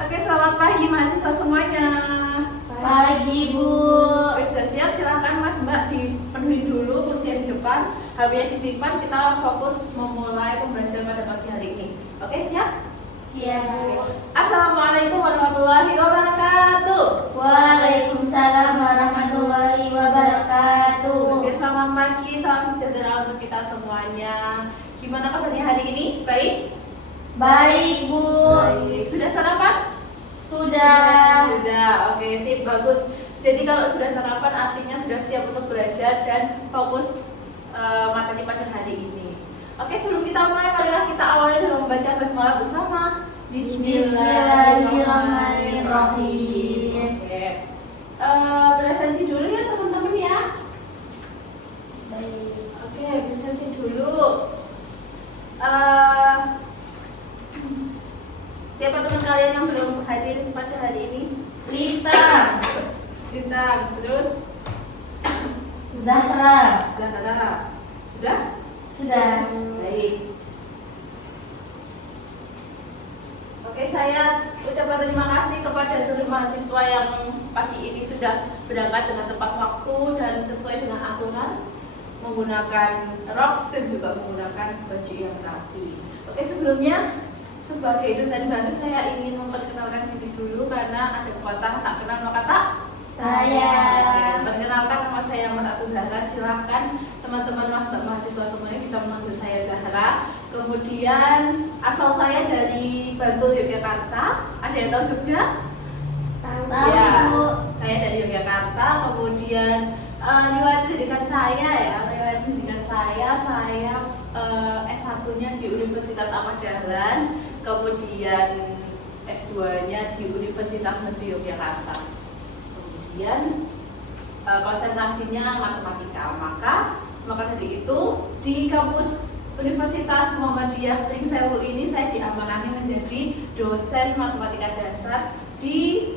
Oke, selamat pagi mahasiswa semuanya. Pagi, Bu. Oke, sudah siap? Silahkan Mas Mbak dipenuhi dulu kursi yang di depan. HP-nya disimpan, kita fokus memulai pembelajaran pada pagi hari ini. Oke, siap? Siap, Bu. Assalamualaikum warahmatullahi wabarakatuh. Waalaikumsalam warahmatullahi wabarakatuh. Oke, selamat pagi, salam sejahtera untuk kita semuanya. Gimana kabarnya hari ini? Baik? Baik, Bu. Baik. Sudah sarapan? Sudah. Sudah, oke, sip, bagus. Jadi kalau sudah sarapan artinya sudah siap untuk belajar dan fokus materi pada hari ini. Oke, sebelum kita mulai, marilah kita awali dengan membaca basmalah bersama. Bismillahirrahmanirrahim. Oke, presentasi dulu ya teman-teman ya. Baik. Oke, presentasi dulu. Siapa teman kalian yang belum hadir pada hari ini? Lintang. Lintang, terus Zahra. Zahra. Sudah? Sudah. Baik. Oke, saya ucapkan terima kasih kepada seluruh mahasiswa yang pagi ini sudah berangkat dengan tepat waktu dan sesuai dengan aturan, menggunakan rok dan juga menggunakan baju yang rapi. Oke, sebelumnya sebagai dosen baru saya ingin memperkenalkan diri dulu karena ada pepatah tak kenal maka tak Saya. Perkenalkan, nama saya Mas Atu Zahra. Silahkan teman-teman mahasiswa semuanya bisa memanggil saya Zahra. Kemudian asal saya dari Bantul, Yogyakarta. Ada yang tahu Jogja? Tahu, Ya, Bu. saya dari Yogyakarta. Kemudian riwayat pendidikan saya S1-nya di Universitas Ahmad Dahlan, kemudian S2-nya di Universitas Negeri Yogyakarta. Kemudian konsentrasinya matematika. Maka dari itu di kampus Universitas Muhammadiyah Pringsewu ini saya diamanahi menjadi dosen matematika dasar di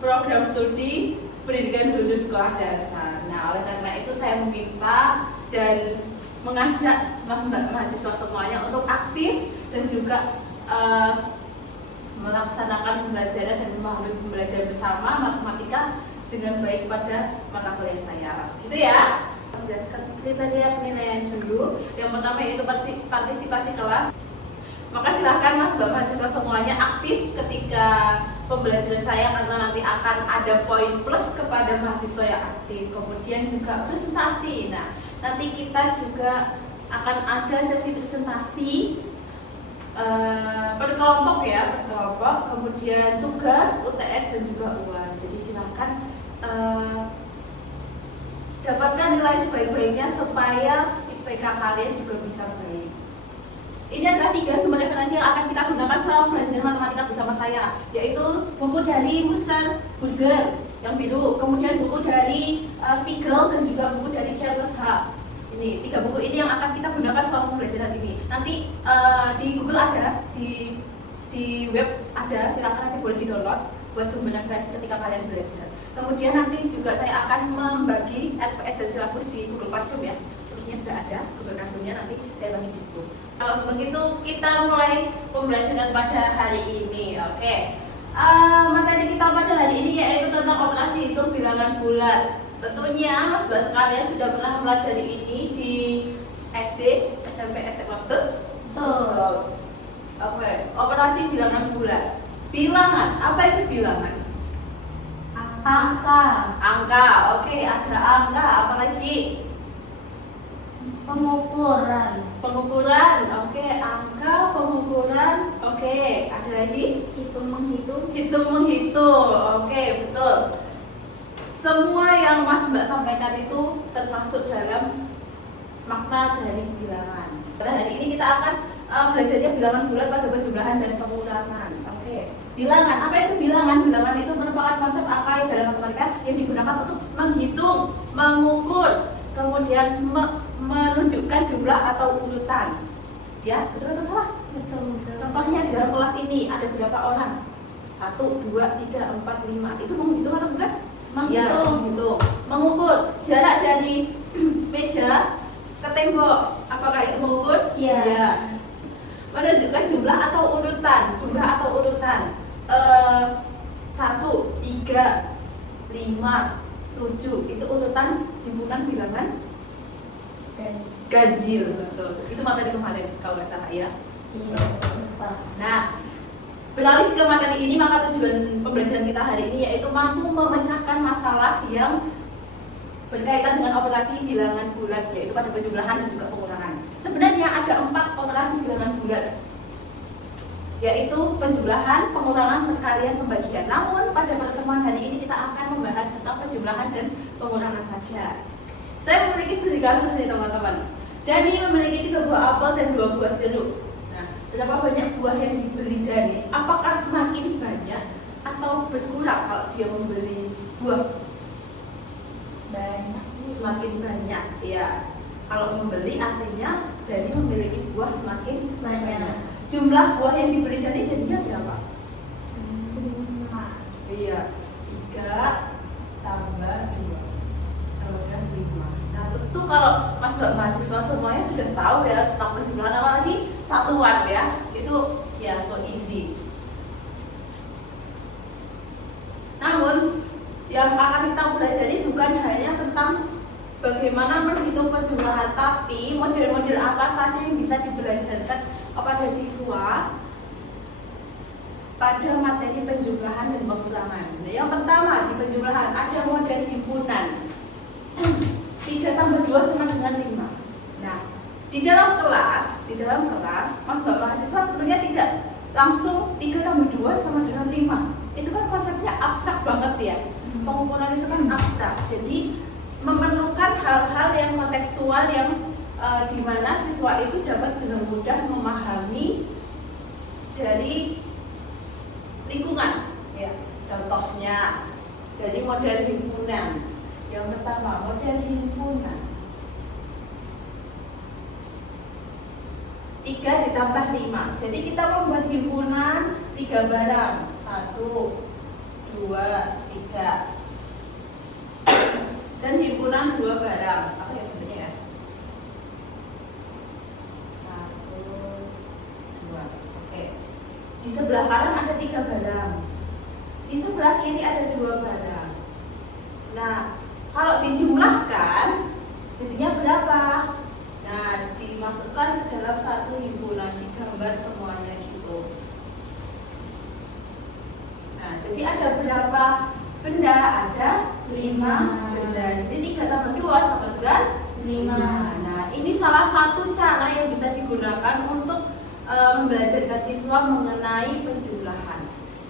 program studi pendidikan dulu sekolah dasar. Nah, oleh karena itu saya meminta dan mengajak mahasiswa semuanya untuk aktif dan juga melaksanakan pembelajaran dan memahami pembelajaran bersama matematika dengan baik pada mata kuliah saya. Gitu ya. Menjelaskan kriteria penilaian dulu. Yang pertama yaitu partisipasi kelas. Maka silahkan Mbak mahasiswa semuanya aktif ketika pembelajaran saya karena nanti akan ada poin plus kepada mahasiswa yang aktif. Kemudian juga presentasi. Nah, nanti kita juga akan ada sesi presentasi per kelompok, kemudian tugas, UTS dan juga UAS. Jadi silakan dapatkan nilai sebaik-baiknya supaya IPK kalian juga bisa baik. Ini adalah 3 sumber referensi yang akan kita gunakan selama belajar matematika bersama saya, yaitu buku dari Musser Burger yang biru, kemudian buku dari Spiegel dan juga buku dari Charles H. Ini 3 buku ini yang akan kita gunakan selama pembelajaran ini. Nanti di Google ada, di web ada, silakan nanti boleh di-download buat sumber referensi ketika kalian belajar. Kemudian nanti juga saya akan membagi LPS dan silabus di Google Classroom ya. Sepertinya sudah ada Google Classroom-nya, nanti saya bagi di situ. Kalau begitu kita mulai pembelajaran pada hari ini. Oke. Materi kita pada hari ini yaitu tentang operasi hitung bilangan bulat. Tentunya Mas Mbak sekalian sudah pernah mempelajari ini di SD, SMP, SMA, betul? Oke, operasi bilangan bulat. Bilangan, apa itu bilangan? Angka. Angka, oke, ada angka, apalagi? Pengukuran. Pengukuran, oke, angka, pengukuran, oke, ada lagi? Hitung menghitung. Hitung menghitung, oke, betul. Semua yang Mas Mbak sampaikan itu termasuk dalam makna dari bilangan. Pada hari ini kita akan belajarnya bilangan bulat pada penjumlahan dan pengurangan. Oke. Bilangan, apa itu bilangan? Bilangan itu merupakan konsep angka dalam matematika yang digunakan untuk menghitung, mengukur, kemudian menunjukkan jumlah atau urutan. Ya, betul atau salah? Betul. Contohnya di dalam kelas ini ada berapa orang? 1, 2, 3, 4, 5. Itu menghitung atau bukan? Menghitung. Ya, menghitung. Mengukur jarak dari meja ke tembok. Apakah itu mengukur? Iya. Ya. Menunjukkan jumlah atau urutan. 1, 3, 5, 7 itu urutan himpunan bilangan ganjil, betul. Itu materi kemarin kalau nggak salah ya. Iya. Lupa. Nah, beralih ke materi ini, maka tujuan pembelajaran kita hari ini yaitu mampu memecahkan masalah yang berkaitan dengan operasi bilangan bulat, yaitu pada penjumlahan dan juga pengurangan. Sebenarnya ada 4 operasi bilangan bulat, yaitu penjumlahan, pengurangan, perkalian, pembagian. Namun pada pertemuan hari ini kita akan membahas tentang penjumlahan dan pengurangan saja. Saya memiliki studi kasus nih teman-teman. Dani memiliki 3 buah apel dan 2 buah jeruk. Nah, berapa banyak buah yang dibeli Dani? Apakah semakin banyak atau berkurang kalau dia membeli buah? Banyak. Semakin banyak, ya. Kalau membeli artinya Dani memiliki buah semakin Banyak. Jumlah buah yang dibeli Dani jadinya berapa? 5. Iya, 3 tambah 2 sama dengan 5. Nah, tentu kalau Mas Mbak mahasiswa semuanya sudah tahu ya tentang penjumlahan, apalagi satuan ya. Itu ya so easy. Namun yang akan kita pelajari bukan hanya tentang bagaimana menghitung penjumlahan, tapi model-model apa saja yang bisa dibelajarkan kepada siswa pada materi penjumlahan dan pengurangan. Nah, yang pertama di penjumlahan ada model himpunan. 3 tambah 2 sama dengan 5. Nah, di dalam kelas Mas Mbak mahasiswa tentunya tidak langsung 3 tambah 2 sama dengan 5. Itu kan konsepnya abstrak banget ya. Pengukuran itu kan abstrak. Jadi memerlukan hal-hal yang kontekstual yang di mana siswa itu dapat dengan mudah memahami dari lingkungan. Ya, contohnya dari model himpunan. Yang pertama, model himpunan. 3 ditambah 5. Jadi kita membuat himpunan 3 barang. 1, 2, 3. Dan himpunan 2 barang. Apa ya bentuknya ya? 1, 2. Oke. Di sebelah kanan ada 3 barang. Di sebelah kiri ada 2 barang. Nah, kalau dijumlahkan jadinya berapa? Nah, dimasukkan ke dalam satu himpunan, digambar semuanya gitu. Nah, jadi ada berapa benda? Ada 5 benda. Jadi 3 tambah 2 sama dengan 5. Nah, ini salah satu cara yang bisa digunakan untuk membelajarkan siswa mengenai penjumlahan,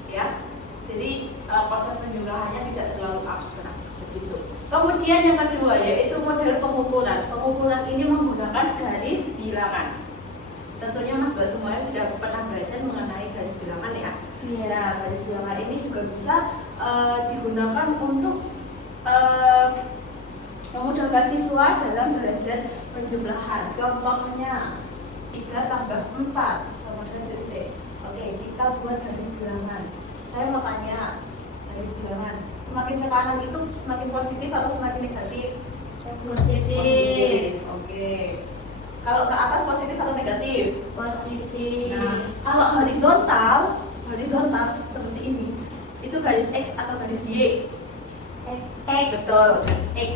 ya. Jadi konsep penjumlahannya tidak terlalu abstrak begitu. Kemudian yang kedua yaitu model pengukuran. Pengukuran ini menggunakan garis bilangan. Tentunya Mas Mbak semuanya sudah pernah belajar mengenai garis bilangan ya. Iya. Nah, garis bilangan ini juga bisa digunakan untuk memudahkan siswa dalam belajar penjumlahan. Contohnya 3 tambah 4 sama dengan titik. Oke, kita buat garis bilangan. Saya mau tanya, garis bilangan semakin ke kanan itu semakin positif atau semakin negatif? Positif. Oke. Kalau ke atas positif atau negatif? Positif. Nah, kalau horizontal seperti ini, itu garis X atau garis Y? X. Betul, garis X.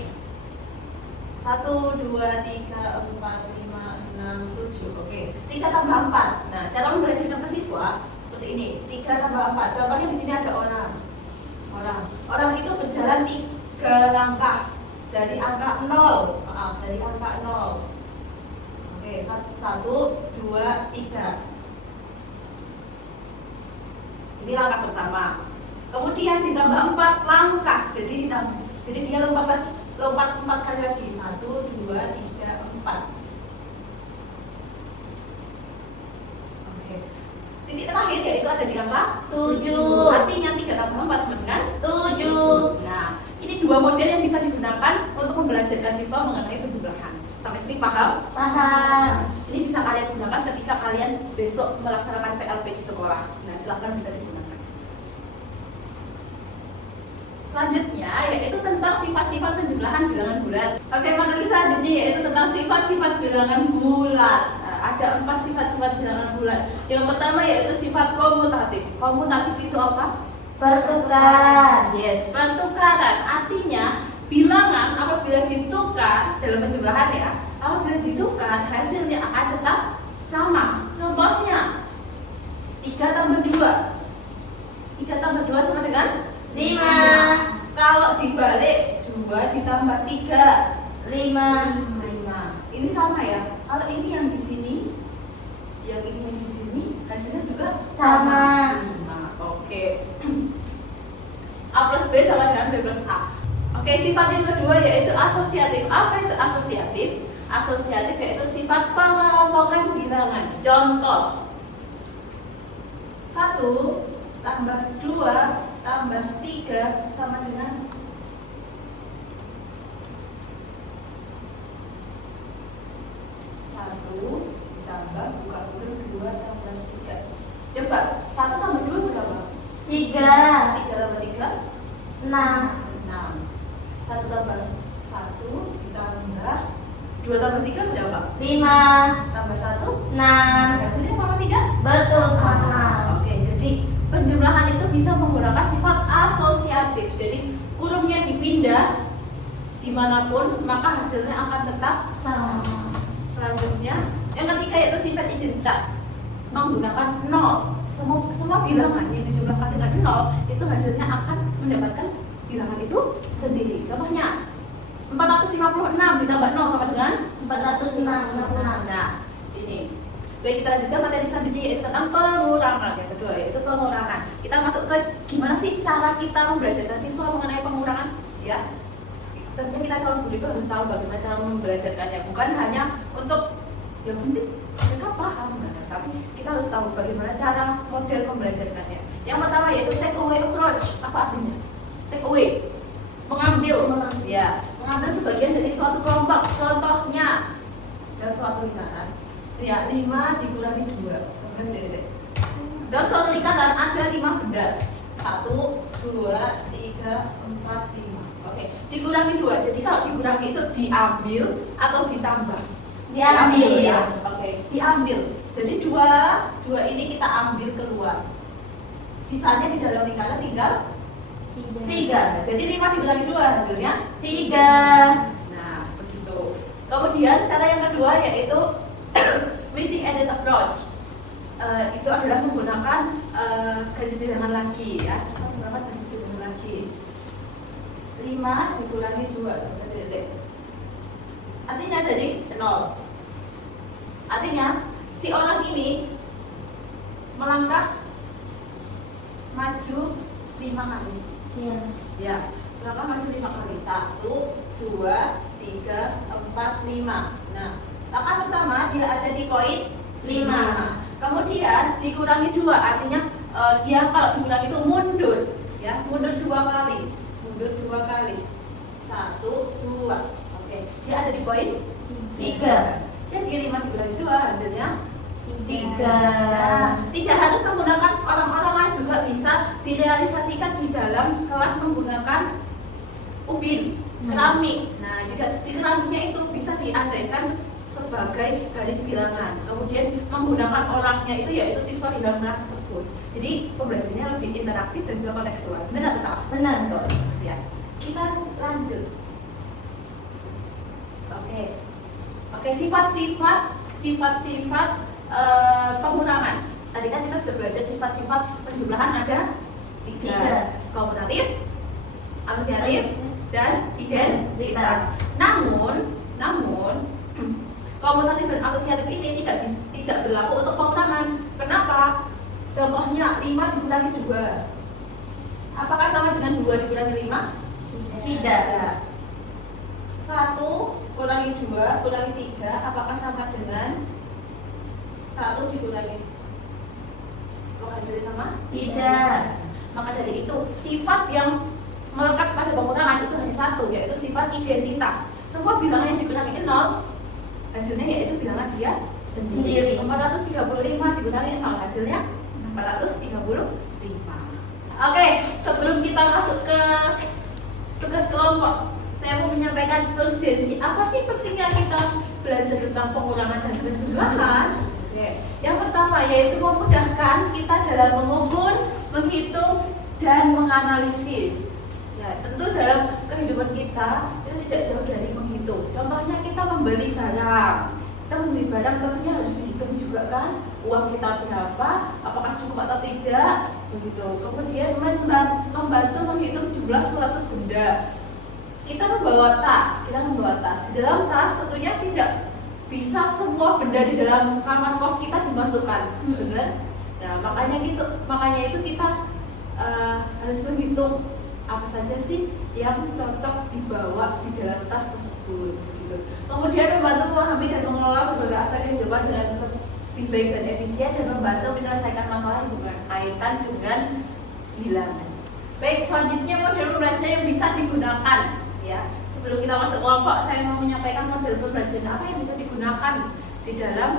1, 2, 3, 4, 5, 6, 7. Oke. 3 tambah 4. Nah, cara membelajarkan ke siswa seperti ini. 3 tambah 4. Contohnya di sini ada orang. Orang itu berjalan 3 langkah dari angka 0. Dari angka 0. Oke, 1, 2, 3. Ini langkah pertama. Kemudian ditambah 4 langkah. Jadi dia lompat 4 kali lagi. 1, 2, 3, 4. Oke. Titik terakhir yaitu ada di angka 7. Artinya 3 tambah 4 sama dengan 7. Nah, ini 2 model yang bisa digunakan untuk membelajarkan siswa mengenai penjumlahan. Sampai sini paham? Paham. Ini bisa kalian gunakan ketika kalian besok melaksanakan PLP di sekolah. Nah, silakan bisa digunakan. Selanjutnya yaitu tentang sifat-sifat penjumlahan bilangan bulat. Oke, materi selanjutnya yaitu tentang sifat-sifat bilangan bulat. Nah, ada 4 sifat-sifat bilangan bulat. Yang pertama yaitu sifat komutatif. Komutatif itu apa? Pertukaran. Yes, pertukaran. Artinya bilangan apabila ditukar dalam penjumlahan ya, apabila ditukar hasilnya akan tetap sama. Contohnya 3 tambah 2. 3 tambah 2 sama dengan 5. Kalau dibalik 2 ditambah 3 5. 5. Ini sama ya. Kalau ini yang di sini, yang ini yang di sini, hasilnya juga Sama. 5. Oke. A plus B sama dengan B plus A. Oke, sifat yang kedua yaitu asosiatif. Apa itu asosiatif? Asosiatif yaitu sifat pengelompokan bilangan. Contoh 1 tambah 2 tambah 3 sama dengan 1 ditambah buka huruf 2 tambah 3. Coba 1 tambah 2 berapa? 3. 3 tambah 3 6. 6. 1 tambah 1 ditambah 2 tambah 3 berapa? 5. Tambah 1 6. hasilnya sama 3? Betul sama. Oke, jadi penjumlahan itu bisa menggunakan sifat asosiatif. Jadi kurungnya dipindah dimanapun maka hasilnya akan tetap Sama. Selanjutnya yang ketiga yaitu sifat identitas, menggunakan 0. Semua bilangan yang dijumlahkan dengan 0 itu hasilnya akan mendapatkan bilangan itu sendiri. Contohnya 456 ditambah 0 sama dengan 406. Nah, ini. Baik, kita lanjutkan materi selanjutnya yaitu tentang pengurangan. Yang kedua yaitu pengurangan. Kita masuk ke gimana sih cara kita membelajarkan siswa mengenai pengurangan, ya. Tentunya kita calon guru itu harus tahu bagaimana cara membelajarkannya, bukan hanya untuk yang penting mereka paham, tapi kita harus tahu bagaimana cara model membelajarkannya. Yang pertama yaitu take away approach. Apa artinya? Take away, mengambil, ya, mengambil sebagian dari suatu kelompok. Contohnya dalam suatu lingkaran, ya 5 dikurangi 2 sama dengan ini. Dalam suatu lingkaran ada 5 benda, 1, 2, 3, 4, 5. Oke, dikurangi 2. Jadi kalau dikurangi itu diambil atau ditambah? Diambil. Ya. Oke, diambil. Jadi 2 ini kita ambil keluar. Sisanya di dalam lingkaran tinggal 3. Jadi 5 dikurangi 2 hasilnya 3. Nah, begitu. Kemudian cara yang kedua yaitu missing added approach. Itu adalah menggunakan garis bilangan lagi, ya. Kita menggunakan garis bilangan lagi. 5 dikurangi 2 sampai titik. Artinya dari 0. Artinya si orang ini melangkah maju 5 kali. Iya. Ya, melangkah maju 5 kali. 1, 2, 3, 4, 5. Nah, langkah pertama dia ada di poin 5. Kemudian dikurangi 2, artinya dia kalau dikurangi itu mundur, ya, mundur 2 kali. Mundur 2 kali. 1, 2. Oke, dia ada di poin 3. Jadi 5 dikurangi 2 hasilnya 3. Tidak harus menggunakan orang-orang juga bisa direalisasikan di dalam kelas menggunakan ubin, keramik. Nah, jadi di keramiknya itu bisa diandaikan sebagai garis bilangan. Kemudian menggunakan orangnya itu yaitu siswa di dalam kelas tersebut. Jadi pembelajarannya lebih interaktif dan juga kontekstual. Benar atau salah? Benar. Betul. Ya. Kita lanjut. Oke, sifat-sifat pengurangan. Tadi kan kita sudah belajar sifat-sifat penjumlahan ada 3. Komutatif, asosiatif, dan identitas. Namun komutatif dan asosiatif ini tidak berlaku untuk pengurangan. Kenapa? Contohnya 5 dikurangi 2. Apakah sama dengan 2 dikurangi 5? Tidak. 1 kurangi 2 kurangi 3, apakah sama dengan 1 dikurangi? Apakah hasilnya sama? Tidak. Maka dari itu sifat yang melekat pada pengurangan itu hanya 1, yaitu sifat identitas. Semua bilangan yang dikurangi 0 hasilnya yaitu bilangan dia sendiri. 435 dikurangi 0 hasilnya 435. Oke, sebelum kita masuk ke tugas kelompok, saya mau menyampaikan urgensi. Apa sih pentingnya kita belajar tentang pengurangan dan penjumlahan? Yang pertama yaitu memudahkan kita dalam mengukur, menghitung, dan menganalisis. Ya, tentu dalam kehidupan kita itu tidak jauh dari menghitung. Contohnya kita membeli barang. Kita membeli barang tentunya harus dihitung juga kan, uang kita berapa, apakah cukup atau tidak, begitu. Kemudian membantu menghitung jumlah suatu benda. Kita membawa tas. Di dalam tas tentunya tidak bisa semua benda di dalam kamar kos kita dimasukkan, benar? Nah, makanya itu kita harus menghitung apa saja sih yang cocok dibawa di dalam tas tersebut, gitu. Kemudian membantu memahami dan mengelola berbagai aspek kehidupan dengan lebih baik dan efisien, dan membantu menyelesaikan masalah yang berkaitan dengan bilangan. Baik, selanjutnya model pembelajaran yang bisa digunakan, ya. Sebelum kita masuk kelompok, saya mau menyampaikan model pembelajaran apa yang bisa digunakan di dalam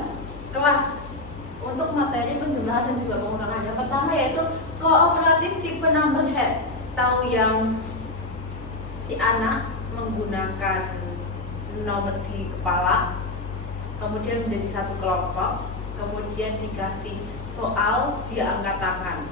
kelas untuk materi penjumlahan dan juga pengurangan. Yang pertama yaitu kooperatif tipe number head. Tahu yang si anak menggunakan nomor di kepala, kemudian menjadi satu kelompok, kemudian dikasih soal, dia angkat tangan,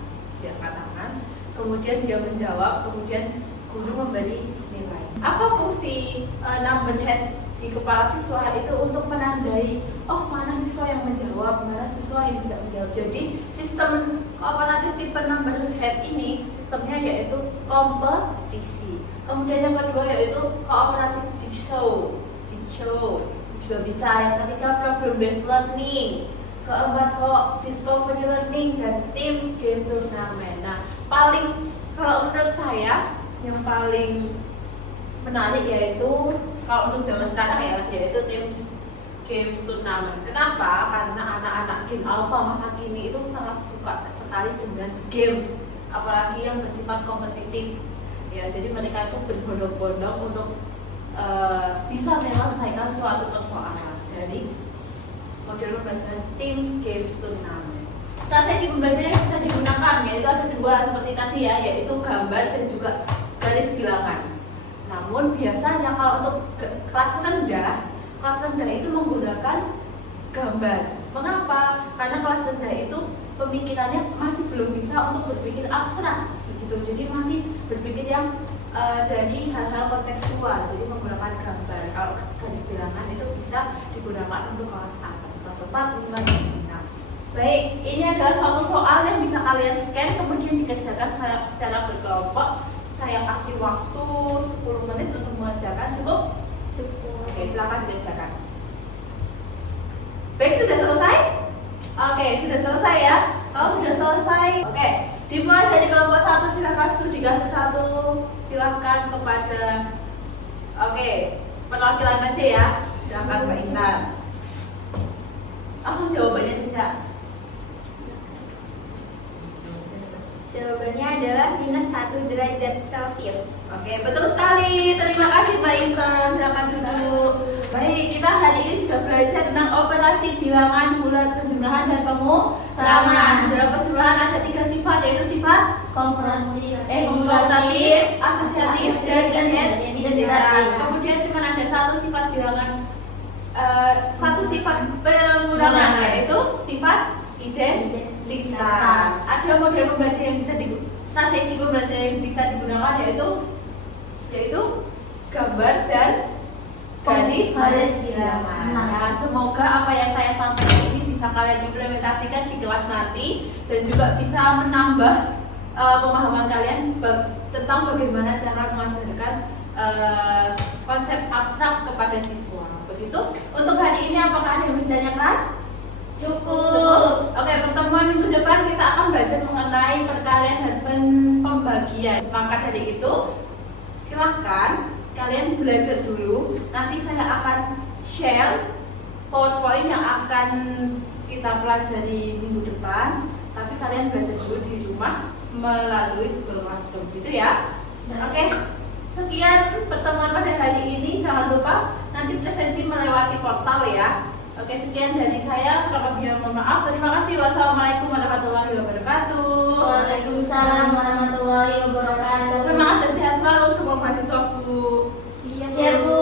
kemudian dia menjawab, kemudian guru memberi nilai. Apa fungsi number head di kepala siswa? Itu untuk menandai, oh mana siswa yang menjawab, mana siswa yang tidak menjawab. Jadi sistem kooperatif tipe number head ini sistemnya yaitu kompetisi. Kemudian yang kedua yaitu kooperatif jigsaw juga bisa. Yang ketiga problem based learning. Keempat discovery learning dan teams game turnamen. Nah, kalau menurut saya yang paling menarik yaitu kalau untuk zaman sekarang yaitu teams games turnamen. Kenapa? Karena anak-anak game alpha masa kini itu sangat suka sekali dengan games, apalagi yang bersifat kompetitif. Ya, jadi mereka itu berbondong-bondong untuk bisa menyelesaikan suatu persoalan dari model pembelajaran teams games turnamen. Strategi pembelajaran yang bisa digunakan yaitu ada dua seperti tadi ya, yaitu gambar dan juga garis bilangan. Namun biasanya kalau untuk kelas rendah itu menggunakan gambar. Mengapa? Karena kelas rendah itu pemikirannya masih belum bisa untuk berpikir abstrak, begitu. Jadi masih berpikir yang dari hal-hal kontekstual. Jadi menggunakan gambar. Kalau garis bilangan itu bisa digunakan untuk kelas atas, kelas 4, 5, dan 6. Baik, ini adalah suatu soal yang bisa kalian scan kemudian dikerjakan secara berkelompok. Saya kasih waktu 10 menit untuk mengerjakan. Cukup? Oke, silakan dikerjakan. Baik, sudah selesai? Oke, sudah selesai ya. Kalau sudah selesai, oke, dimulai dari kelompok 1. Silakan studi kasus 1. Silakan kepada perwakilan aja ya. Silakan Mbak Intan. Langsung jawabannya saja. Jawabannya adalah -1 derajat Celcius. Oke, betul sekali. Terima kasih Mbak Intan. Silakan duduk. Baik, kita hari ini sudah belajar tentang operasi bilangan, bulat, penjumlahan, dan pengurangan. Dalam penjumlahan ada 3 sifat, yaitu sifat komutatif, asosiatif, dan identitas. Kemudian cuma ada satu sifat bilangan, satu sifat pengurangan, yaitu sifat identitas. Ada model pembelajaran yang bisa strategi pembelajaran yang bisa digunakan yaitu gambar dan garis bilangan. Nah, semoga apa yang saya sampaikan ini bisa kalian implementasikan di kelas nanti dan juga bisa menambah pemahaman kalian tentang bagaimana cara mengajarkan konsep abstrak kepada siswa. Begitu. Untuk hari ini apakah ada yang ditanyakan? Cukup. Oke, pertemuan minggu depan kita akan belajar mengenai perkalian dan pembagian. Maka dari itu, silahkan kalian belajar dulu. Nanti saya akan share PowerPoint yang akan kita pelajari minggu depan. Tapi kalian belajar dulu di rumah melalui Google Classroom, gitu ya. Oke, sekian pertemuan pada hari ini. Jangan lupa nanti presensi melewati portal ya. Oke, sekian dari saya. Kurang lebihnya mohon maaf. Terima kasih. Wassalamualaikum warahmatullahi wabarakatuh. Waalaikumsalam warahmatullahi wabarakatuh. Semangat dan sehat selalu semua mahasiswaku. Siap, Bu.